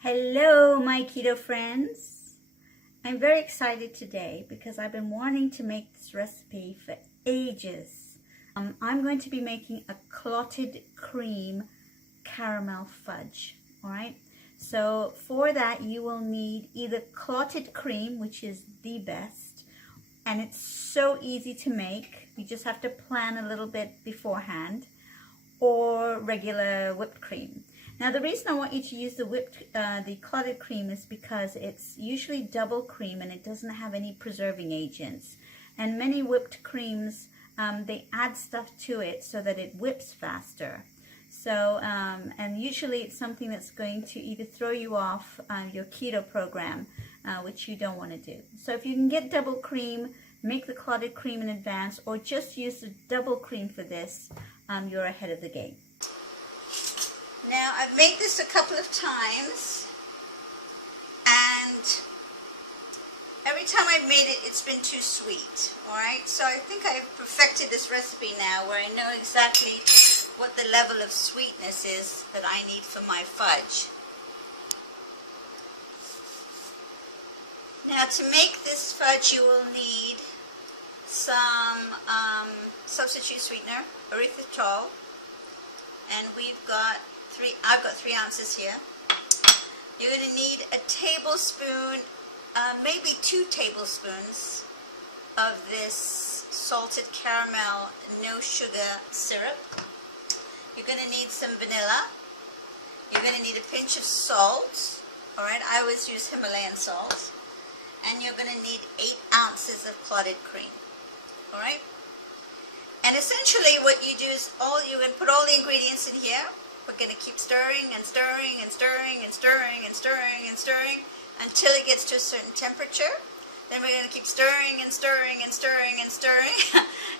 Hello, my keto friends. I'm very excited today because I've been wanting to make this recipe for ages. I'm going to be making a clotted cream caramel fudge, all right? So for that, you will need either clotted cream, which is the best, and it's so easy to make. You just have to plan a little bit beforehand, or regular whipped cream. Now the reason I want you to use the clotted cream is because it's usually double cream and it doesn't have any preserving agents. And many whipped creams, they add stuff to it so that it whips faster. So, and usually it's something that's going to either throw you off your keto program, which you don't want to do. So if you can get double cream, make the clotted cream in advance, or just use the double cream for this, you're ahead of the game. Now, I've made this a couple of times, and every time I've made it, it's been too sweet, all right? So I think I've perfected this recipe now where I know exactly what the level of sweetness is that I need for my fudge. Now, to make this fudge, you will need some substitute sweetener, Erythritol, and I've got 3 ounces here. You're going to need a tablespoon, maybe 2 tablespoons of this salted caramel, no sugar syrup. You're going to need some vanilla. You're going to need a pinch of salt. All right, I always use Himalayan salt. And you're going to need 8 ounces of clotted cream. All right? And essentially what you do is you're going to put all the ingredients in here. We're going to keep stirring and stirring and stirring and stirring and stirring and stirring until it gets to a certain temperature. Then we're going to keep stirring and stirring and stirring and stirring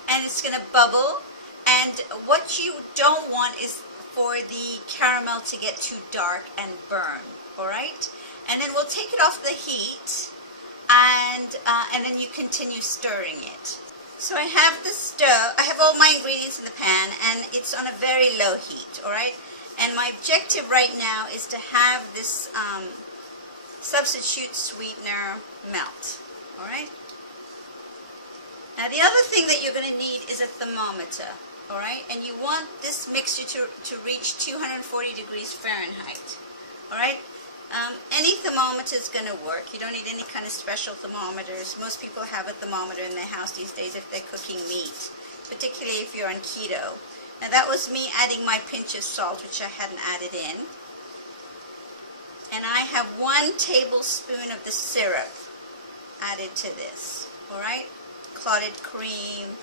and it's going to bubble. And what you don't want is for the caramel to get too dark and burn. All right? And then we'll take it off the heat and then you continue stirring it. So I have the stove, I have all my ingredients in the pan, and it's on a very low heat, all right? And my objective right now is to have this substitute sweetener melt, all right? Now the other thing that you're going to need is a thermometer, all right? And you want this mixture to reach 240 degrees Fahrenheit, all right? Any thermometer is going to work. You don't need any kind of special thermometers. Most people have a thermometer in their house these days if they're cooking meat, particularly if you're on keto. Now that was me adding my pinch of salt, which I hadn't added in. And I have 1 tablespoon of the syrup added to this, all right? Clotted cream,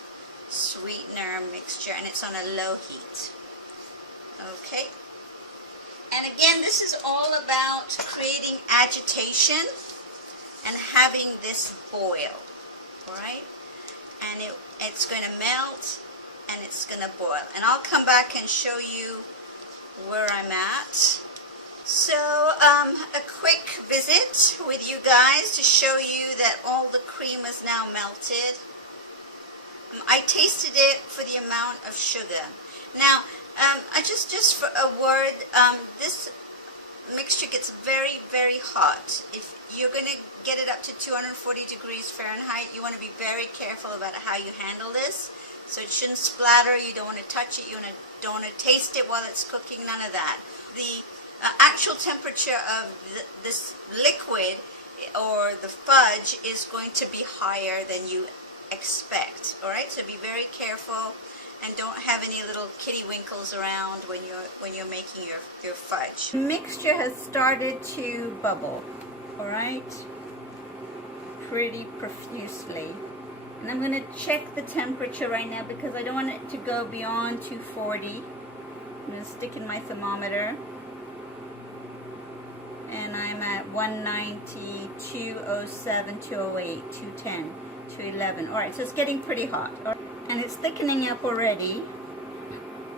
sweetener mixture, and it's on a low heat. Okay? And again, this is all about creating agitation and having this boil, all right? And it's going to melt and it's going to boil. And I'll come back and show you where I'm at. So a quick visit with you guys to show you that all the cream is now melted. I tasted it for the amount of sugar. Now, just for a word, this mixture gets very, very hot. If you're going to get it up to 240 degrees Fahrenheit, you want to be very careful about how you handle this. So it shouldn't splatter, you don't want to touch it, you don't want to taste it while it's cooking, none of that. The actual temperature of this liquid or the fudge is going to be higher than you expect, all right? So be very careful. And don't have any little kitty winkles around when you're making your fudge. The mixture has started to bubble, all right, pretty profusely. And I'm going to check the temperature right now because I don't want it to go beyond 240. I'm going to stick in my thermometer. And I'm at 190, 207, 208, 210, 211. All right, so it's getting pretty hot. And it's thickening up already.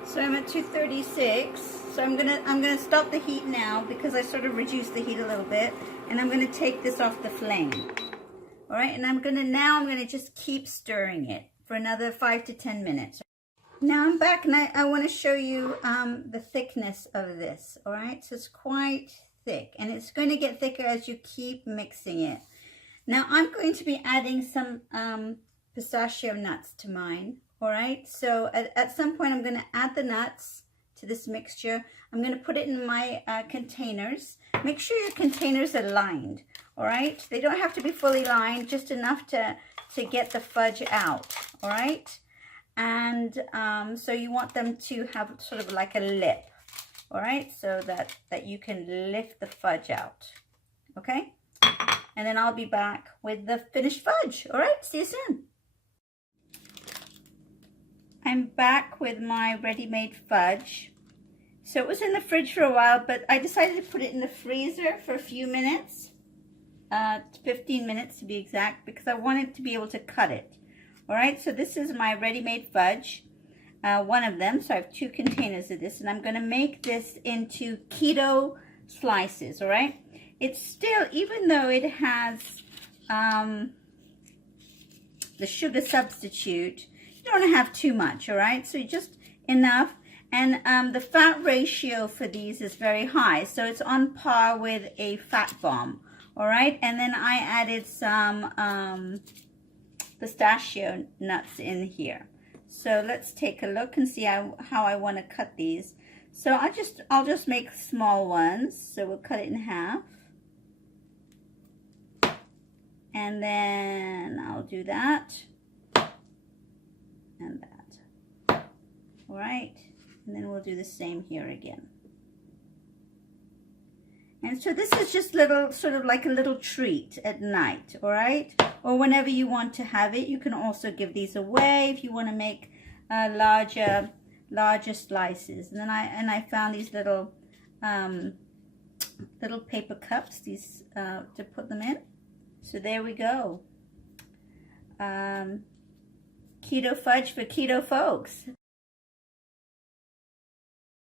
So I'm at 236. So I'm gonna stop the heat now because I sort of reduced the heat a little bit, and I'm gonna take this off the flame. All right, and I'm gonna just keep stirring it for another 5 to 10 minutes. Now I'm back, and I want to show you the thickness of this. All right, so it's quite thick, and it's going to get thicker as you keep mixing it. Now I'm going to be adding some pistachio nuts to mine. All right, so at some point I'm going to add the nuts to this mixture. I'm going to put it in my containers. Make sure your containers are lined. All right, they don't have to be fully lined, just enough to get the fudge out. All right, and so you want them to have sort of like a lip. All right, so that you can lift the fudge out. Okay, and then I'll be back with the finished fudge. All right, see you soon. I'm back with my ready-made fudge. So it was in the fridge for a while, but I decided to put it in the freezer for a few minutes, 15 minutes to be exact, because I wanted to be able to cut it. All right, so this is my ready-made fudge, one of them. So I have 2 containers of this, and I'm going to make this into keto slices. All right, it's still, even though it has the sugar substitute, you don't have too much. All right, so just enough. And the fat ratio for these is very high, so it's on par with a fat bomb. All right, and then I added some pistachio nuts in here. So let's take a look and see how I want to cut these. So I'll just make small ones. So we'll cut it in half, and then I'll do that and that. All right, and then we'll do the same here again. And so this is just little, sort of like a little treat at night, all right? Or whenever you want to have it. You can also give these away if you want to make larger slices. And then I found these little paper cups, these to put them in. So there we go. Keto fudge for keto folks.